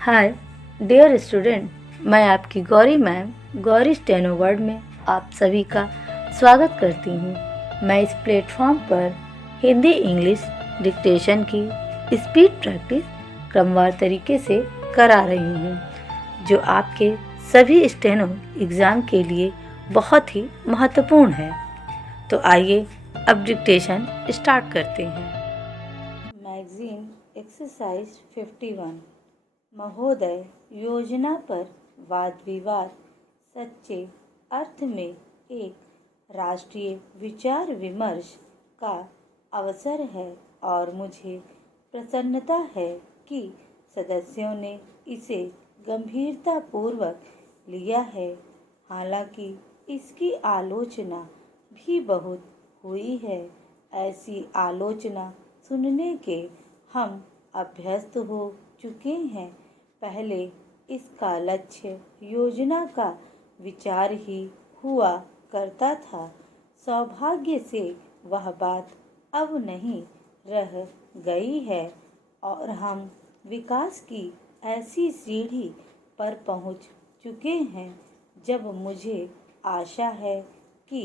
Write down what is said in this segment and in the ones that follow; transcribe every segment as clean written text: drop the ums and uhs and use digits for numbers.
Hi dear student, मैं आपकी Gauri ma'am Gauri steno word में आप सभी का स्वागत करती हूँ। मैं इस प्लेटफॉर्म पर हिंदी इंग्लिश डिक्टेशन की स्पीड प्रैक्टिस क्रमवार तरीके से करा रही हूँ, जो आपके सभी स्टेनो एग्ज़ाम के लिए बहुत ही महत्वपूर्ण है। तो आइए अब डिक्टेशन स्टार्ट करते हैं। मैगज़ीन एक्सरसाइज 51 महोदय, योजना पर वाद विवाद सच्चे अर्थ में एक राष्ट्रीय विचार विमर्श का अवसर है और मुझे प्रसन्नता है कि सदस्यों ने इसे गंभीरतापूर्वक लिया है। हालांकि इसकी आलोचना भी बहुत हुई है। ऐसी आलोचना सुनने के हम अभ्यस्त हो चुके हैं। पहले इसका लक्ष्य योजना का विचार ही हुआ करता था। सौभाग्य से वह बात अब नहीं रह गई है और हम विकास की ऐसी सीढ़ी पर पहुंच चुके हैं जब मुझे आशा है कि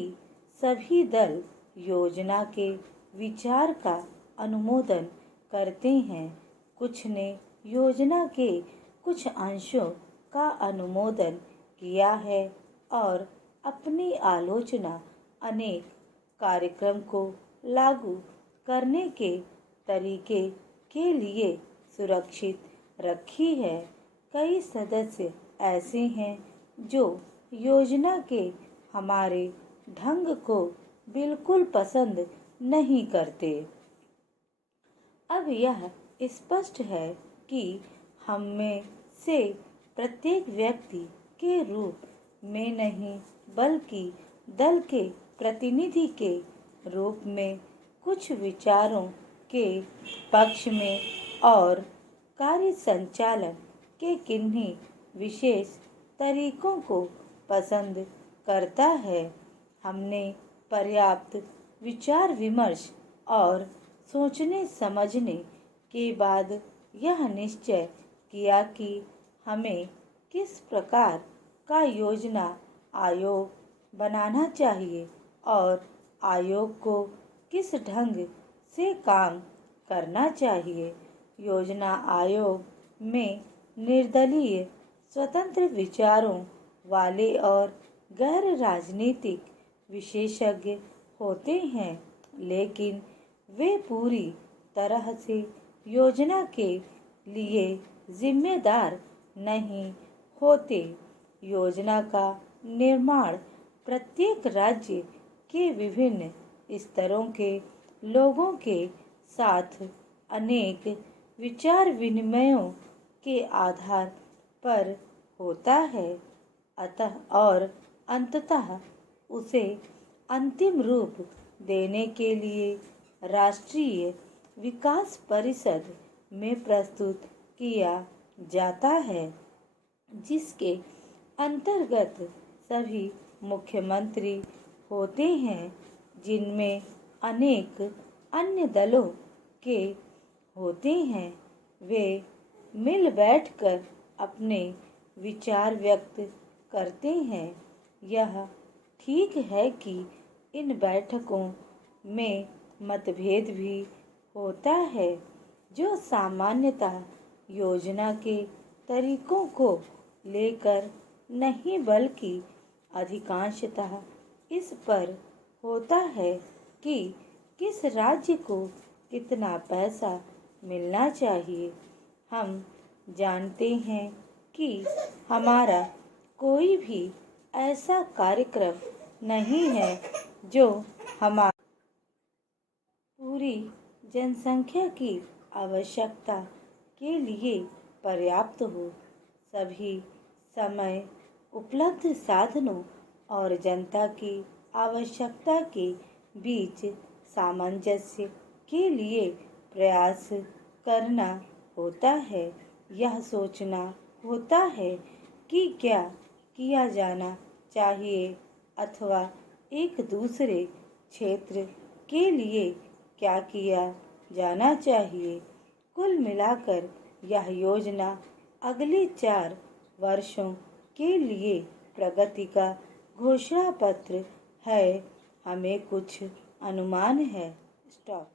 सभी दल योजना के विचार का अनुमोदन करते हैं। कुछ ने योजना के कुछ अंशों का अनुमोदन किया है और अपनी आलोचना अनेक कार्यक्रम को लागू करने के तरीके के लिए सुरक्षित रखी है। कई सदस्य ऐसे हैं जो योजना के हमारे ढंग को बिल्कुल पसंद नहीं करते। अब यह स्पष्ट है कि हम में से प्रत्येक व्यक्ति के रूप में नहीं बल्कि दल के प्रतिनिधि के रूप में कुछ विचारों के पक्ष में और कार्य संचालन के किन्हीं विशेष तरीकों को पसंद करता है। हमने पर्याप्त विचार विमर्श और सोचने समझने के बाद यह निश्चय किया कि हमें किस प्रकार का योजना आयोग बनाना चाहिए और आयोग को किस ढंग से काम करना चाहिए। योजना आयोग में निर्दलीय स्वतंत्र विचारों वाले और गैर राजनीतिक विशेषज्ञ होते हैं, लेकिन वे पूरी तरह से योजना के लिए जिम्मेदार नहीं होते। योजना का निर्माण प्रत्येक राज्य के विभिन्न स्तरों के लोगों के साथ अनेक विचार विनिमयों के आधार पर होता है। और अंततः उसे अंतिम रूप देने के लिए राष्ट्रीय विकास परिषद में प्रस्तुत किया जाता है, जिसके अंतर्गत सभी मुख्यमंत्री होते हैं, जिनमें अनेक अन्य दलों के होते हैं। वे मिल बैठकर अपने विचार व्यक्त करते हैं। यह ठीक है कि इन बैठकों में मतभेद भी होता है, जो सामान्यतः योजना के तरीकों को लेकर नहीं बल्कि अधिकांशतः इस पर होता है कि किस राज्य को कितना पैसा मिलना चाहिए। हम जानते हैं कि हमारा कोई भी ऐसा कार्यक्रम नहीं है जो हमारी पूरी जनसंख्या की आवश्यकता के लिए पर्याप्त हो। सभी समय उपलब्ध साधनों और जनता की आवश्यकता के बीच सामंजस्य के लिए प्रयास करना होता है। यह सोचना होता है कि क्या किया जाना चाहिए अथवा एक दूसरे क्षेत्र के लिए क्या किया जाना चाहिए। कुल मिलाकर यह योजना अगले 4 वर्षों के लिए प्रगति का घोषणा पत्र है। हमें कुछ अनुमान है। स्टॉप।